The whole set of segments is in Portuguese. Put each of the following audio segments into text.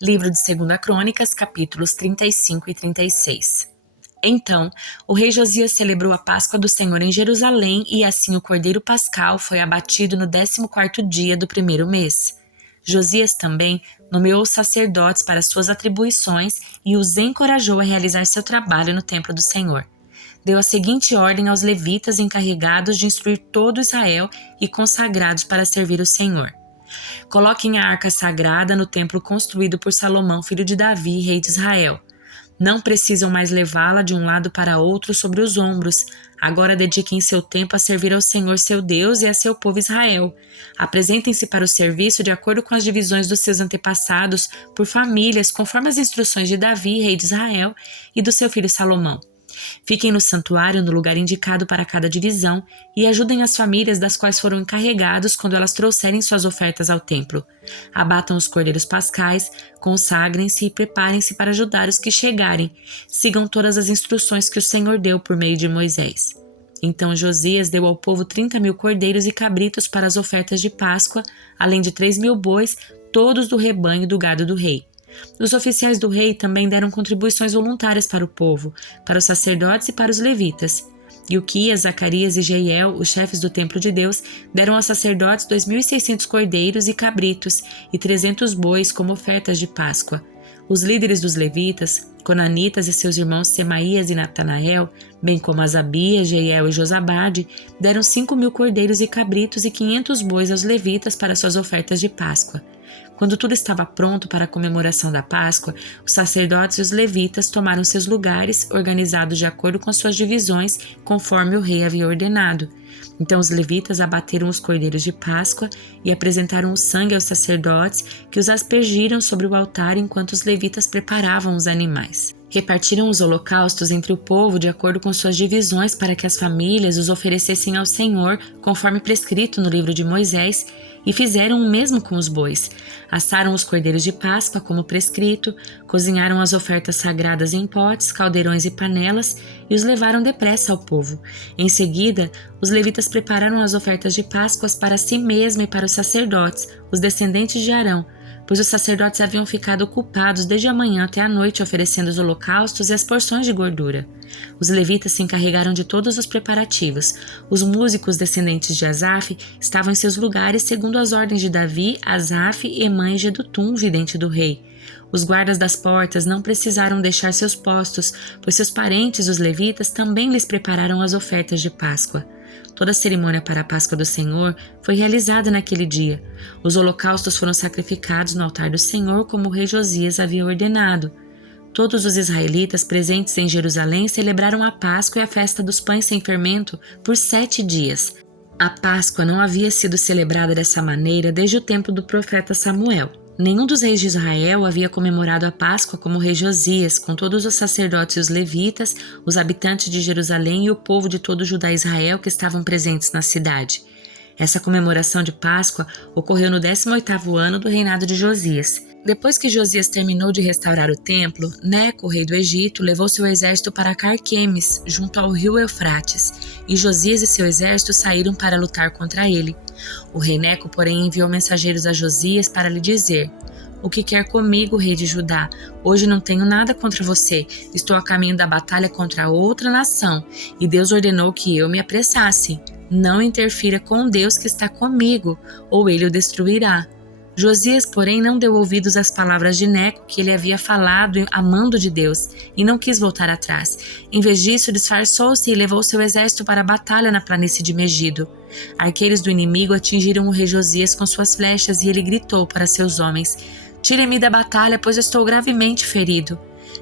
Livro de 2 Crônicas, capítulos 35 e 36. Então, o rei Josias celebrou a Páscoa do Senhor em Jerusalém e assim o cordeiro pascal foi abatido no 14º dia do primeiro mês. Josias também nomeou os sacerdotes para suas atribuições e os encorajou a realizar seu trabalho no templo do Senhor. Deu a seguinte ordem aos levitas encarregados de instruir todo Israel e consagrados para servir o Senhor. Coloquem a arca sagrada no templo construído por Salomão, filho de Davi, rei de Israel. Não precisam mais levá-la de um lado para outro sobre os ombros. Agora dediquem seu tempo a servir ao Senhor seu Deus e a seu povo Israel. Apresentem-se para o serviço de acordo com as divisões dos seus antepassados, por famílias, conforme as instruções de Davi, rei de Israel, e do seu filho Salomão. Fiquem no santuário no lugar indicado para cada divisão e ajudem as famílias das quais foram encarregados quando elas trouxerem suas ofertas ao templo. Abatam os cordeiros pascais, consagrem-se e preparem-se para ajudar os que chegarem. Sigam todas as instruções que o Senhor deu por meio de Moisés. Então Josias deu ao povo 30.000 cordeiros e cabritos para as ofertas de Páscoa, além de 3.000 bois, todos do rebanho do gado do rei. Os oficiais do rei também deram contribuições voluntárias para o povo, para os sacerdotes e para os levitas. Ilquias, Zacarias e Jeiel, os chefes do templo de Deus, deram aos sacerdotes 2.600 cordeiros e cabritos e 300 bois como ofertas de Páscoa. Os líderes dos levitas, Conanitas e seus irmãos Semaías e Natanael, bem como Asabias, Jeiel e Josabade, deram 5.000 cordeiros e cabritos e 500 bois aos levitas para suas ofertas de Páscoa. Quando tudo estava pronto para a comemoração da Páscoa, os sacerdotes e os levitas tomaram seus lugares, organizados de acordo com suas divisões, conforme o rei havia ordenado. Então os levitas abateram os cordeiros de Páscoa e apresentaram o sangue aos sacerdotes, que os aspergiram sobre o altar enquanto os levitas preparavam os animais. Repartiram os holocaustos entre o povo de acordo com suas divisões para que as famílias os oferecessem ao Senhor, conforme prescrito no livro de Moisés, e fizeram o mesmo com os bois. Assaram os cordeiros de Páscoa como prescrito, cozinharam as ofertas sagradas em potes, caldeirões e panelas e os levaram depressa ao povo. Em seguida, os levitas prepararam as ofertas de Páscoas para si mesmo e para os sacerdotes, os descendentes de Arão, pois os sacerdotes haviam ficado ocupados desde a manhã até a noite oferecendo os holocaustos e as porções de gordura. Os levitas se encarregaram de todos os preparativos. Os músicos descendentes de Asaf estavam em seus lugares segundo as ordens de Davi, Asaf, Emã e Jedutum, vidente do rei. Os guardas das portas não precisaram deixar seus postos, pois seus parentes, os levitas, também lhes prepararam as ofertas de Páscoa. Toda a cerimônia para a Páscoa do Senhor foi realizada naquele dia. Os holocaustos foram sacrificados no altar do Senhor, como o rei Josias havia ordenado. Todos os israelitas presentes em Jerusalém celebraram a Páscoa e a festa dos pães sem fermento por 7 dias. A Páscoa não havia sido celebrada dessa maneira desde o tempo do profeta Samuel. Nenhum dos reis de Israel havia comemorado a Páscoa como o rei Josias, com todos os sacerdotes e os levitas, os habitantes de Jerusalém e o povo de todo Judá e Israel que estavam presentes na cidade. Essa comemoração de Páscoa ocorreu no 18º ano do reinado de Josias. Depois que Josias terminou de restaurar o templo, Neco, rei do Egito, levou seu exército para Carquemes, junto ao rio Eufrates, e Josias e seu exército saíram para lutar contra ele. O rei Neco, porém, enviou mensageiros a Josias para lhe dizer: "O que quer comigo, rei de Judá? Hoje não tenho nada contra você. Estou a caminho da batalha contra outra nação, e Deus ordenou que eu me apressasse. Não interfira com Deus que está comigo, ou ele o destruirá." Josias, porém, não deu ouvidos às palavras de Neco, que ele havia falado amando de Deus, e não quis voltar atrás. Em vez disso, disfarçou-se e levou seu exército para a batalha na planície de Megido. Arqueiros do inimigo atingiram o rei Josias com suas flechas e ele gritou para seus homens: "Tirem-me da batalha, pois eu estou gravemente ferido."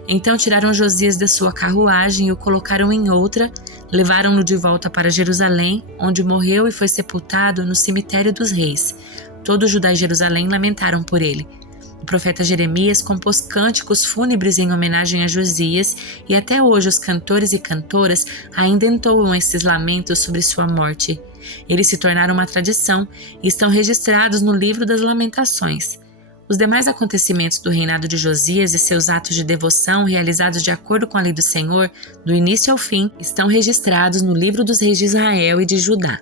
Então tiraram Josias da sua carruagem e o colocaram em outra, levaram-no de volta para Jerusalém, onde morreu e foi sepultado no cemitério dos reis. Todo Judá e Jerusalém lamentaram por ele. O profeta Jeremias compôs cânticos fúnebres em homenagem a Josias, e até hoje os cantores e cantoras ainda entoam esses lamentos sobre sua morte. Eles se tornaram uma tradição e estão registrados no livro das Lamentações. Os demais acontecimentos do reinado de Josias e seus atos de devoção realizados de acordo com a lei do Senhor, do início ao fim, estão registrados no livro dos reis de Israel e de Judá.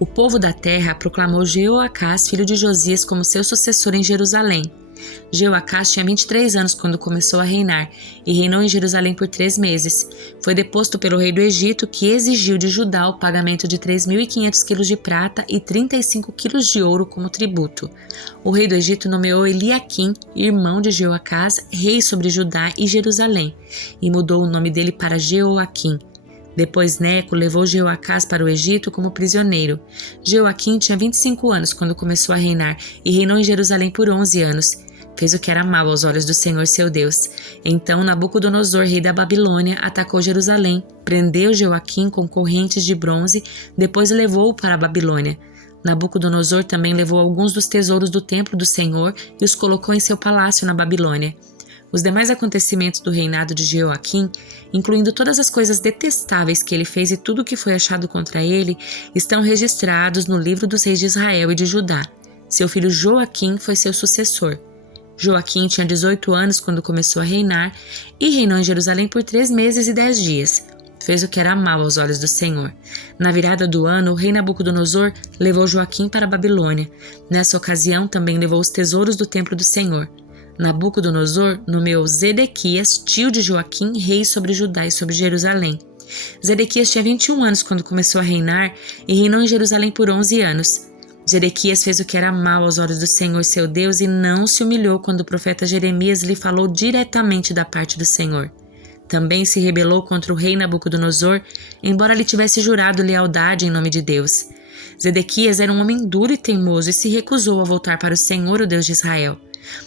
O povo da terra proclamou Jeoacás, filho de Josias, como seu sucessor em Jerusalém. Jeoacás tinha 23 anos quando começou a reinar e reinou em Jerusalém por 3 meses. Foi deposto pelo rei do Egito, que exigiu de Judá o pagamento de 3.500 quilos de prata e 35 quilos de ouro como tributo. O rei do Egito nomeou Eliaquim, irmão de Jeoacás, rei sobre Judá e Jerusalém, e mudou o nome dele para Jeoaquim. Depois Neco levou Jeoacás para o Egito como prisioneiro. Jeoaquim tinha 25 anos quando começou a reinar e reinou em Jerusalém por 11 anos. Fez o que era mal aos olhos do Senhor seu Deus. Então Nabucodonosor, rei da Babilônia, atacou Jerusalém, prendeu Jeoaquim com correntes de bronze, depois levou-o para a Babilônia. Nabucodonosor também levou alguns dos tesouros do templo do Senhor e os colocou em seu palácio na Babilônia. Os demais acontecimentos do reinado de Jeoaquim, incluindo todas as coisas detestáveis que ele fez e tudo o que foi achado contra ele, estão registrados no livro dos reis de Israel e de Judá. Seu filho Joaquim foi seu sucessor. Joaquim tinha 18 anos quando começou a reinar e reinou em Jerusalém por 3 meses e 10 dias. Fez o que era mal aos olhos do Senhor. Na virada do ano, o rei Nabucodonosor levou Joaquim para a Babilônia. Nessa ocasião, também levou os tesouros do templo do Senhor. Nabucodonosor nomeou Zedequias, tio de Joaquim, rei sobre Judá e sobre Jerusalém. Zedequias tinha 21 anos quando começou a reinar e reinou em Jerusalém por 11 anos. Zedequias fez o que era mal aos olhos do Senhor seu Deus e não se humilhou quando o profeta Jeremias lhe falou diretamente da parte do Senhor. Também se rebelou contra o rei Nabucodonosor, embora lhe tivesse jurado lealdade em nome de Deus. Zedequias era um homem duro e teimoso e se recusou a voltar para o Senhor, o Deus de Israel.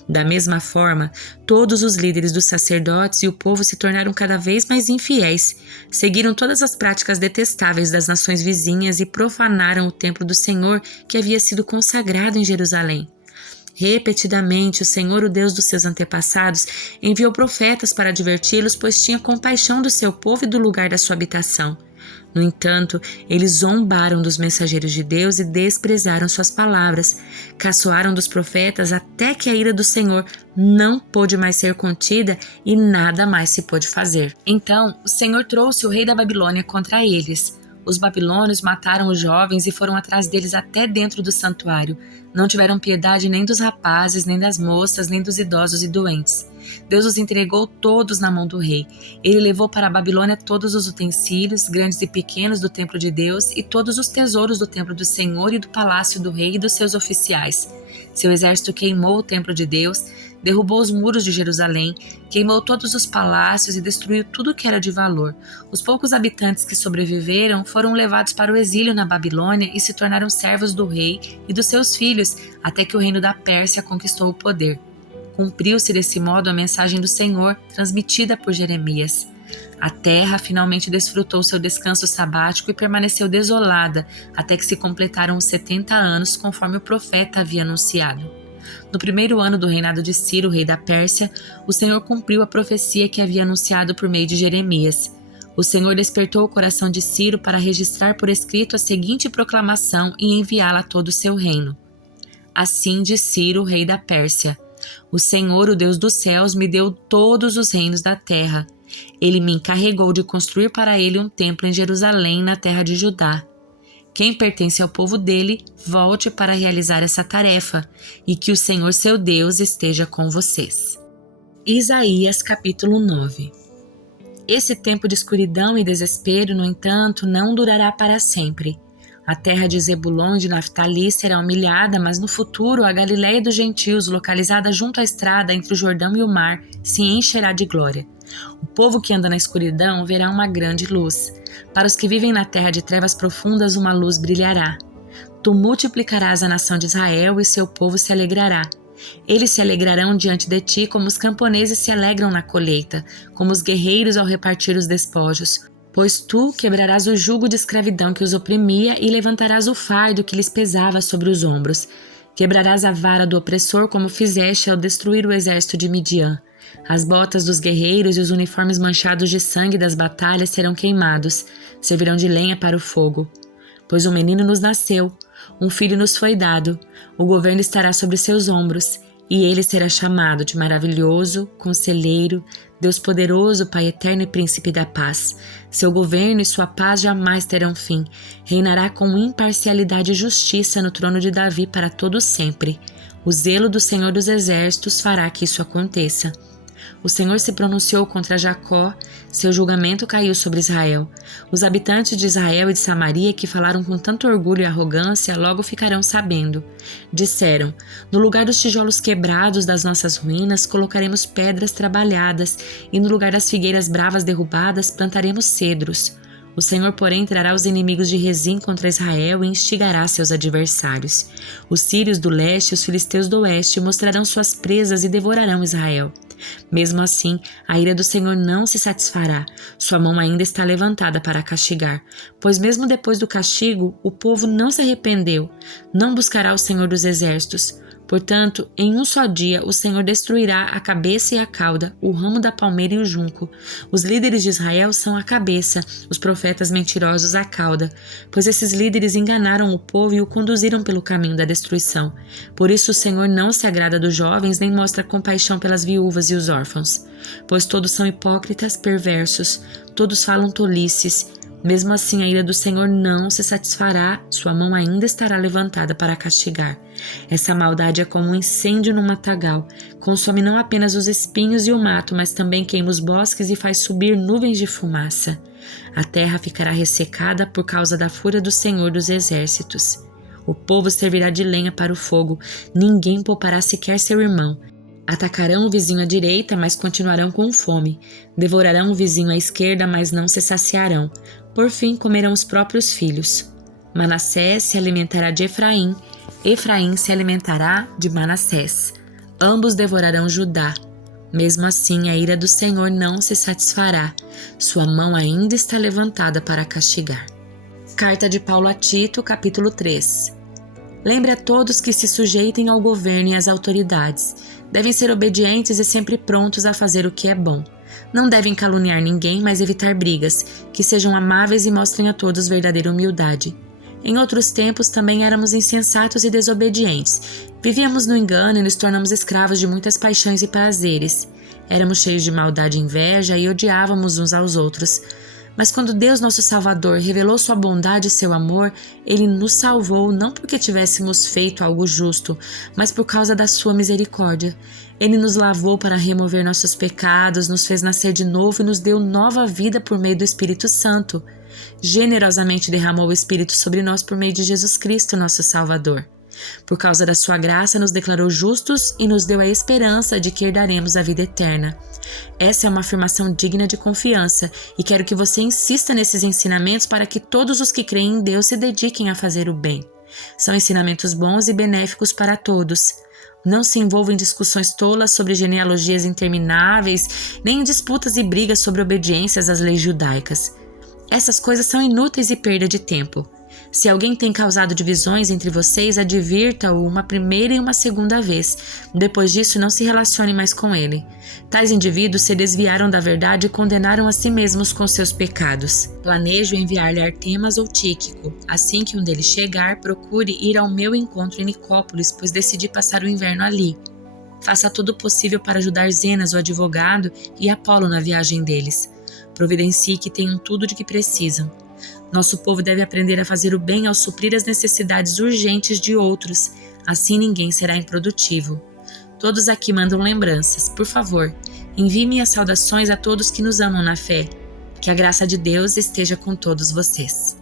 Da mesma forma, todos os líderes dos sacerdotes e o povo se tornaram cada vez mais infiéis, seguiram todas as práticas detestáveis das nações vizinhas e profanaram o templo do Senhor que havia sido consagrado em Jerusalém. Repetidamente, o Senhor, o Deus dos seus antepassados, enviou profetas para adverti-los, pois tinha compaixão do seu povo e do lugar da sua habitação. No entanto, eles zombaram dos mensageiros de Deus e desprezaram suas palavras. Caçoaram dos profetas até que a ira do Senhor não pôde mais ser contida e nada mais se pôde fazer. Então, o Senhor trouxe o rei da Babilônia contra eles. Os babilônios mataram os jovens e foram atrás deles até dentro do santuário. Não tiveram piedade nem dos rapazes, nem das moças, nem dos idosos e doentes. Deus os entregou todos na mão do rei. Ele levou para a Babilônia todos os utensílios, grandes e pequenos, do templo de Deus e todos os tesouros do templo do Senhor e do palácio do rei e dos seus oficiais. Seu exército queimou o templo de Deus, derrubou os muros de Jerusalém, queimou todos os palácios e destruiu tudo que era de valor. Os poucos habitantes que sobreviveram foram levados para o exílio na Babilônia e se tornaram servos do rei e dos seus filhos, até que o reino da Pérsia conquistou o poder. Cumpriu-se desse modo a mensagem do Senhor, transmitida por Jeremias. A terra finalmente desfrutou seu descanso sabático e permaneceu desolada, até que se completaram os 70 anos, conforme o profeta havia anunciado. No primeiro ano do reinado de Ciro, rei da Pérsia, o Senhor cumpriu a profecia que havia anunciado por meio de Jeremias. O Senhor despertou o coração de Ciro para registrar por escrito a seguinte proclamação e enviá-la a todo o seu reino. Assim diz Ciro, rei da Pérsia: O Senhor, o Deus dos céus, me deu todos os reinos da terra. Ele me encarregou de construir para ele um templo em Jerusalém, na terra de Judá. Quem pertence ao povo dele, volte para realizar essa tarefa, e que o Senhor seu Deus esteja com vocês. Isaías capítulo 9. Esse tempo de escuridão e desespero, no entanto, não durará para sempre. A terra de Zebulon e de Naftali será humilhada, mas no futuro a Galiléia dos gentios, localizada junto à estrada entre o Jordão e o mar, se encherá de glória. O povo que anda na escuridão verá uma grande luz. Para os que vivem na terra de trevas profundas, uma luz brilhará. Tu multiplicarás a nação de Israel e seu povo se alegrará. Eles se alegrarão diante de ti como os camponeses se alegram na colheita, como os guerreiros ao repartir os despojos. Pois tu quebrarás o jugo de escravidão que os oprimia e levantarás o fardo que lhes pesava sobre os ombros. Quebrarás a vara do opressor como fizeste ao destruir o exército de Midian. As botas dos guerreiros e os uniformes manchados de sangue das batalhas serão queimados, servirão de lenha para o fogo. Pois um menino nos nasceu, um filho nos foi dado, o governo estará sobre seus ombros, e ele será chamado de Maravilhoso, Conselheiro, Deus Poderoso, Pai Eterno e Príncipe da Paz. Seu governo e sua paz jamais terão fim. Reinará com imparcialidade e justiça no trono de Davi para todo sempre. O zelo do Senhor dos Exércitos fará que isso aconteça. O Senhor se pronunciou contra Jacó, seu julgamento caiu sobre Israel. Os habitantes de Israel e de Samaria, que falaram com tanto orgulho e arrogância, logo ficarão sabendo. Disseram: no lugar dos tijolos quebrados das nossas ruínas, colocaremos pedras trabalhadas, e no lugar das figueiras bravas derrubadas, plantaremos cedros. O Senhor, porém, trará os inimigos de Rezim contra Israel e instigará seus adversários. Os sírios do leste e os filisteus do oeste mostrarão suas presas e devorarão Israel. Mesmo assim, a ira do Senhor não se satisfará, sua mão ainda está levantada para castigar, pois mesmo depois do castigo, o povo não se arrependeu, não buscará o Senhor dos Exércitos. Portanto, em um só dia, o Senhor destruirá a cabeça e a cauda, o ramo da palmeira e o junco. Os líderes de Israel são a cabeça, os profetas mentirosos a cauda, pois esses líderes enganaram o povo e o conduziram pelo caminho da destruição. Por isso o Senhor não se agrada dos jovens, nem mostra compaixão pelas viúvas e os órfãos. Pois todos são hipócritas, perversos, todos falam tolices. Mesmo assim, a ira do Senhor não se satisfará, sua mão ainda estará levantada para castigar. Essa maldade é como um incêndio num matagal, consome não apenas os espinhos e o mato, mas também queima os bosques e faz subir nuvens de fumaça. A terra ficará ressecada por causa da fúria do Senhor dos Exércitos. O povo servirá de lenha para o fogo, ninguém poupará sequer seu irmão. Atacarão o vizinho à direita, mas continuarão com fome. Devorarão o vizinho à esquerda, mas não se saciarão. Por fim, comerão os próprios filhos. Manassés se alimentará de Efraim, Efraim se alimentará de Manassés. Ambos devorarão Judá. Mesmo assim, a ira do Senhor não se satisfará. Sua mão ainda está levantada para castigar. Carta de Paulo a Tito, capítulo 3. Lembre a todos que se sujeitem ao governo e às autoridades. Devem ser obedientes e sempre prontos a fazer o que é bom. Não devem caluniar ninguém, mas evitar brigas, que sejam amáveis e mostrem a todos verdadeira humildade. Em outros tempos também éramos insensatos e desobedientes. Vivíamos no engano e nos tornamos escravos de muitas paixões e prazeres. Éramos cheios de maldade e inveja e odiávamos uns aos outros. Mas quando Deus, nosso Salvador, revelou sua bondade e seu amor, Ele nos salvou não porque tivéssemos feito algo justo, mas por causa da sua misericórdia. Ele nos lavou para remover nossos pecados, nos fez nascer de novo e nos deu nova vida por meio do Espírito Santo. Generosamente derramou o Espírito sobre nós por meio de Jesus Cristo, nosso Salvador. Por causa da sua graça, nos declarou justos e nos deu a esperança de que herdaremos a vida eterna. Essa é uma afirmação digna de confiança e quero que você insista nesses ensinamentos para que todos os que creem em Deus se dediquem a fazer o bem. São ensinamentos bons e benéficos para todos. Não se envolva em discussões tolas sobre genealogias intermináveis, nem em disputas e brigas sobre obediências às leis judaicas. Essas coisas são inúteis e perda de tempo. Se alguém tem causado divisões entre vocês, advirta-o uma primeira e uma segunda vez. Depois disso, não se relacione mais com ele. Tais indivíduos se desviaram da verdade e condenaram a si mesmos com seus pecados. Planejo enviar-lhe Artemas ou Tíquico. Assim que um deles chegar, procure ir ao meu encontro em Nicópolis, pois decidi passar o inverno ali. Faça tudo o possível para ajudar Zenas, o advogado, e Apolo na viagem deles. Providencie que tenham tudo de que precisam. Nosso povo deve aprender a fazer o bem ao suprir as necessidades urgentes de outros, assim ninguém será improdutivo. Todos aqui mandam lembranças. Por favor, envie minhas saudações a todos que nos amam na fé. Que a graça de Deus esteja com todos vocês.